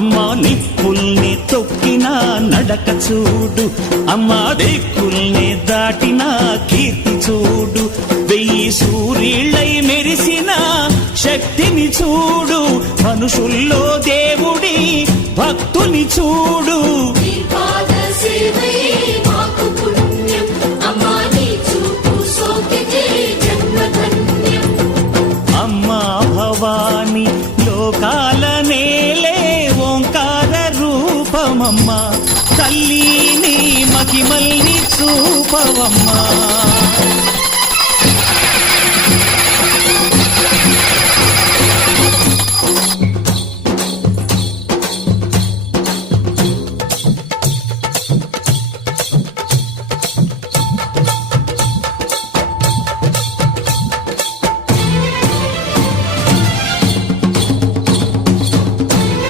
అమ్మా నిప్పుల్ని తొక్కిన నడక చూడు. అమ్మా దిక్కుల్ని దాటిన కీర్తి చూడు. వెయ్యి సూర్యుళ్ళై మెరిసిన శక్తిని చూడు. మనుషుల్లో దేవుడి భక్తుని చూడు. చూపవమ్మ తల్లి నీ మహిమల్ని చూపవమ్మా.